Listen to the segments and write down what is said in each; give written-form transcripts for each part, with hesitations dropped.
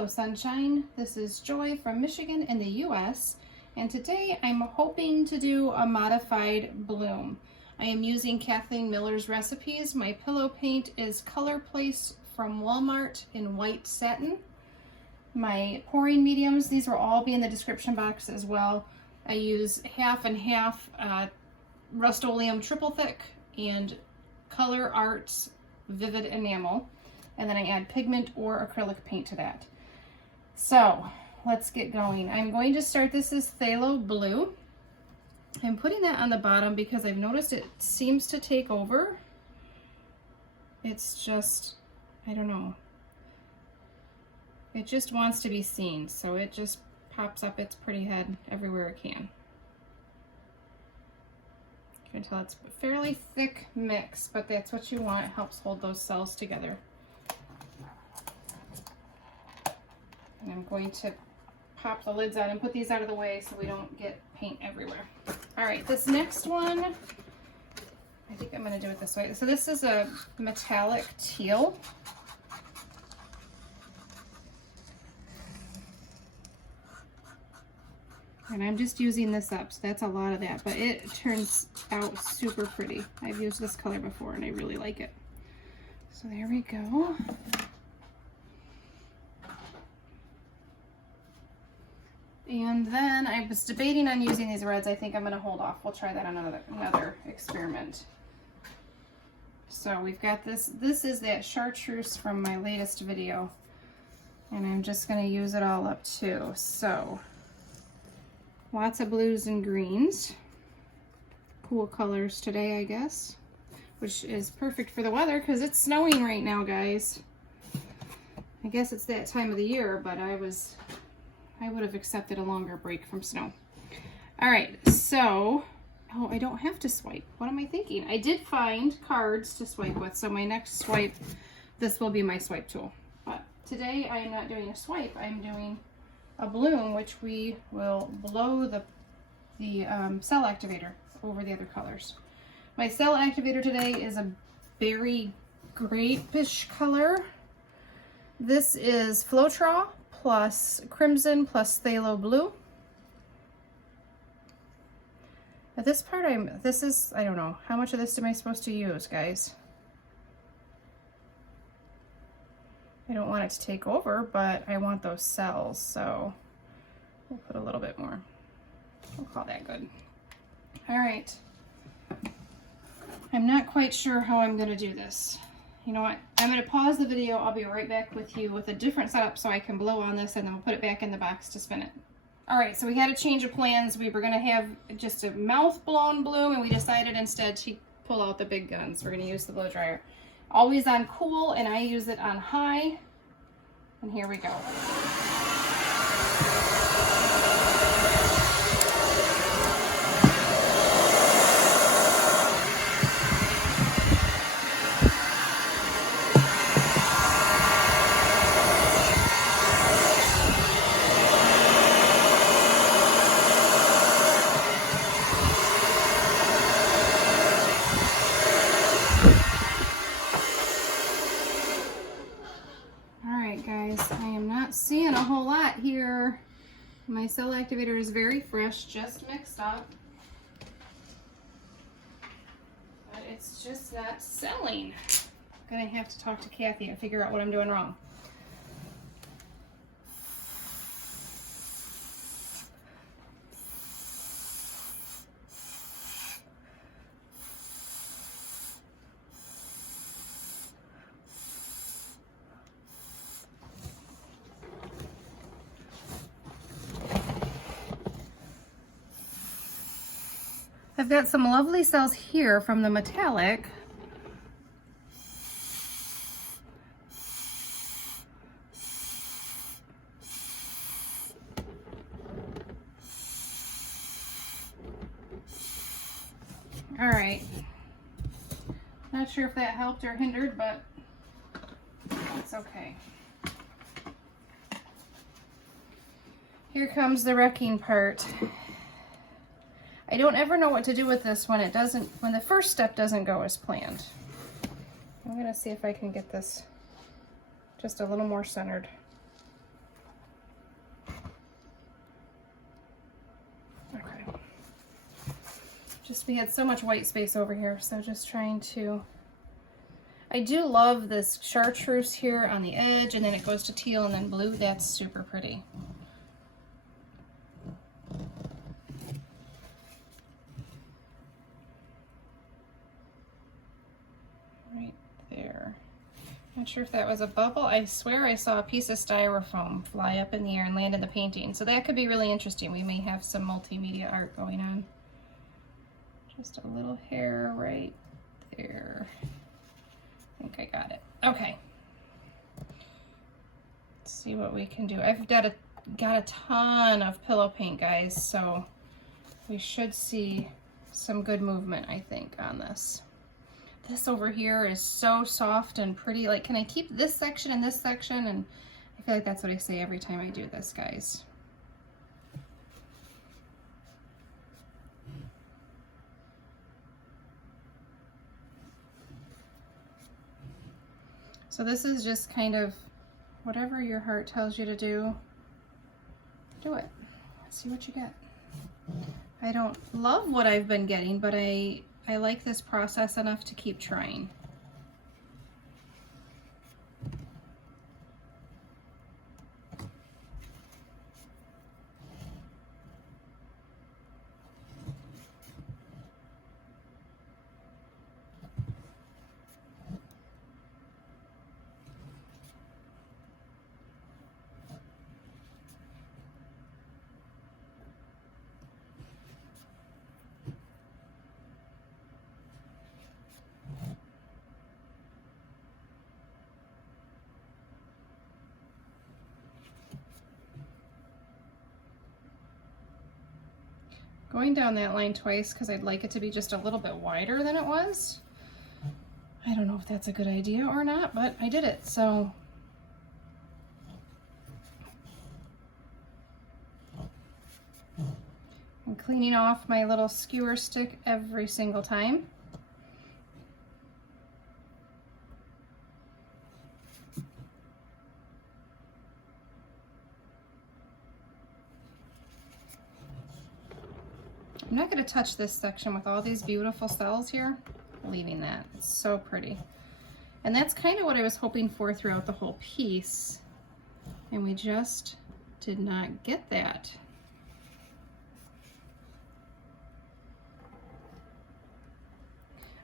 Hello Sunshine, this is Joy from Michigan in the US, and today I'm hoping to do a modified bloom. I am using Kathleen Miller's recipes. My pillow paint is Color Place from Walmart in white satin. My pouring mediums, these will all be in the description box as well. I use half and half Rust-Oleum triple thick and Color Arts Vivid Enamel. And then I add pigment or acrylic paint to that. So let's get going. I'm going to start, this is Phthalo Blue. I'm putting that on the bottom because I've noticed it seems to take over. It's just, I don't know. It just wants to be seen. So it just pops up its pretty head everywhere it can. You can tell it's a fairly thick mix, but that's what you want. It helps hold those cells together. And I'm going to pop the lids on and put these out of the way so we don't get paint everywhere. All right, this next one, I think I'm going to do it this way. So this is a metallic teal. And I'm just using this up, so that's a lot of that, but it turns out super pretty. I've used this color before and I really like it. So there we go. And then I was debating on using these reds. I think I'm going to hold off. We'll try that on another experiment. So we've got this. This is that chartreuse from my latest video. And I'm just going to use it all up too. So lots of blues and greens. Cool colors today, I guess. Which is perfect for the weather because it's snowing right now, guys. I guess it's that time of the year, but I would have accepted a longer break from snow. All right, so, oh, I don't have to swipe. What am I thinking? I did find cards to swipe with, so my next swipe, this will be my swipe tool. But today I am not doing a swipe, I'm doing a bloom, which we will blow the cell activator over the other colors. My cell activator today is a berry grape-ish color. This is Floetrol plus Crimson plus Phthalo Blue. At this part, I don't know, how much of this am I supposed to use, guys? I don't want it to take over, but I want those cells, so we'll put a little bit more. We'll call that good. All right. I'm not quite sure how I'm gonna do this. You know what? I'm going to pause the video. I'll be right back with you with a different setup so I can blow on this and then we'll put it back in the box to spin it. All right, so we had a change of plans. We were going to have just a mouth blown bloom and we decided instead to pull out the big guns. We're going to use the blow dryer. Always on cool and I use it on high. And here we go. Seeing a whole lot here. My cell activator is very fresh, just mixed up. But it's just not selling. I'm gonna have to talk to Kathy and figure out what I'm doing wrong. I've got some lovely cells here from the metallic. All right. Not sure if that helped or hindered, but it's okay. Here comes the wrecking part. I don't ever know what to do with this when the first step doesn't go as planned. I'm gonna see if I can get this just a little more centered. Just we had so much white space over here, so just trying to, I do love this chartreuse here on the edge, and then it goes to teal and then blue. That's super pretty. Right there. Not sure if that was a bubble. I swear I saw a piece of styrofoam fly up in the air and land in the painting. So that could be really interesting. We may have some multimedia art going on. Just a little hair right there. I think I got it. Okay. Let's see what we can do. I've got a ton of pillow paint, guys, so we should see some good movement, I think, on this. This over here is so soft and pretty. Like, can I keep this section and this section? And I feel like that's what I say every time I do this, guys. So this is just kind of whatever your heart tells you to do, do it. See what you get. I don't love what I've been getting, but I like this process enough to keep trying. Going down that line twice because I'd like it to be just a little bit wider than it was. I don't know if that's a good idea or not, but I did it, so. I'm cleaning off my little skewer stick every single time. I'm not going to touch this section with all these beautiful cells here. I'm leaving that. It's so pretty. And that's kind of what I was hoping for throughout the whole piece. And we just did not get that.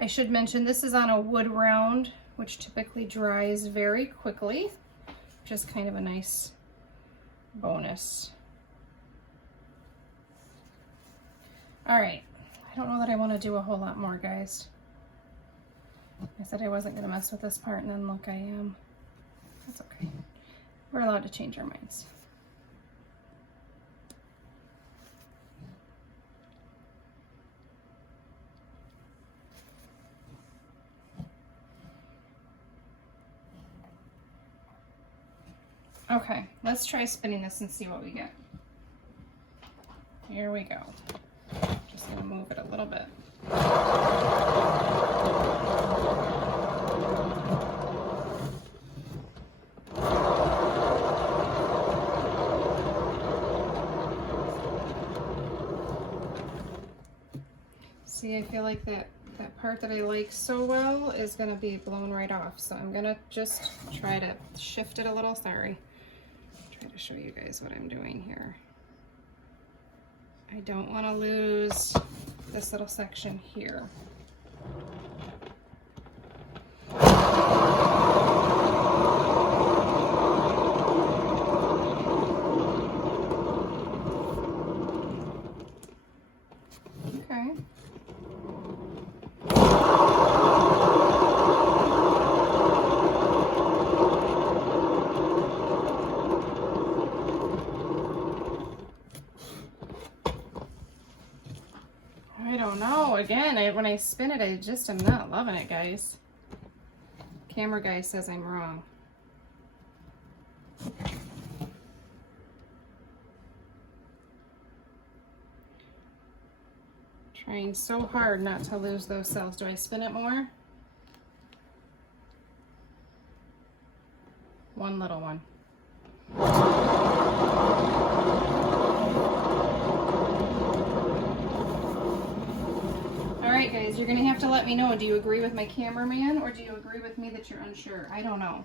I should mention this is on a wood round, which typically dries very quickly. Just kind of a nice bonus. All right, I don't know that I want to do a whole lot more, guys. I said I wasn't going to mess with this part, and then look, I am. That's okay. We're allowed to change our minds. Okay, let's try spinning this and see what we get. Here we go. Just gonna move it a little bit. See, I feel like that part that I like so well is gonna be blown right off. So I'm gonna just try to shift it a little, sorry. Try to show you guys what I'm doing here. I don't want to lose this little section here. Okay. Again, when I spin it, I just am not loving it, guys. Camera guy says I'm wrong. Trying so hard not to lose those cells. Do I spin it more? One little one. let me know. Do you agree with my cameraman or do you agree with me that you're unsure? I don't know.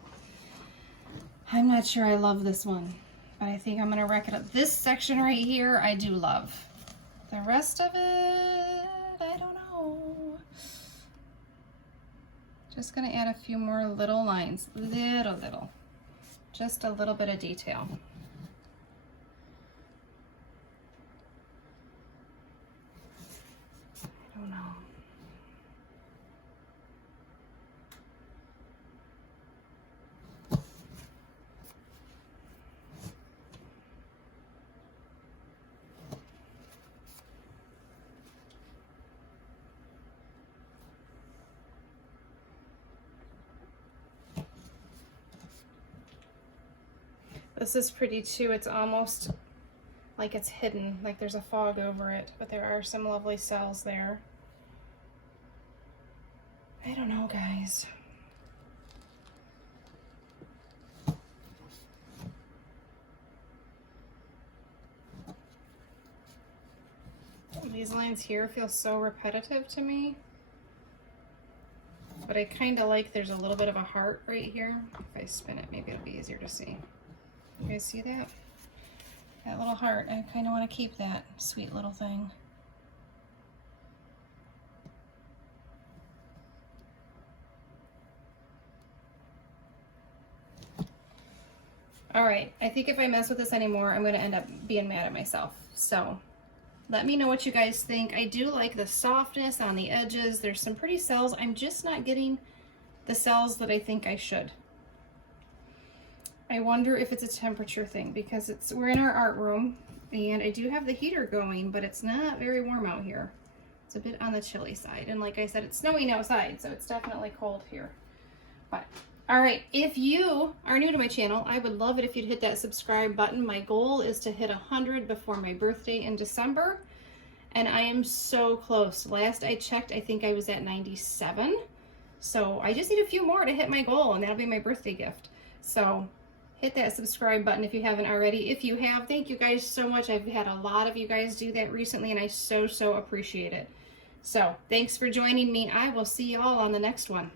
I'm not sure I love this one, but I think I'm gonna wreck it up. This section right here, I do love. The rest of it, I don't know. Just gonna add a few more little lines, little. Just a little bit of detail. I don't know. This is pretty too. It's almost like it's hidden, like there's a fog over it, but there are some lovely cells there. I don't know, guys. These lines here feel so repetitive to me, but I kind of like there's a little bit of a heart right here. If I spin it, maybe it'll be easier to see. You guys see that? That little heart, I kind of want to keep that sweet little thing. All right, I think if I mess with this anymore, I'm going to end up being mad at myself. So let me know what you guys think. I do like the softness on the edges. There's some pretty cells. I'm just not getting the cells that I think I should. I wonder if it's a temperature thing because we're in our art room and I do have the heater going, but it's not very warm out here. It's a bit on the chilly side. And like I said, it's snowing outside, so it's definitely cold here. But all right, if you are new to my channel, I would love it if you'd hit that subscribe button. My goal is to hit 100 before my birthday in December, and I am so close. Last I checked, I think I was at 97. So I just need a few more to hit my goal, and that'll be my birthday gift. So hit that subscribe button if you haven't already. If you have, thank you guys so much. I've had a lot of you guys do that recently, and I so appreciate it. So thanks for joining me. I will see y'all on the next one.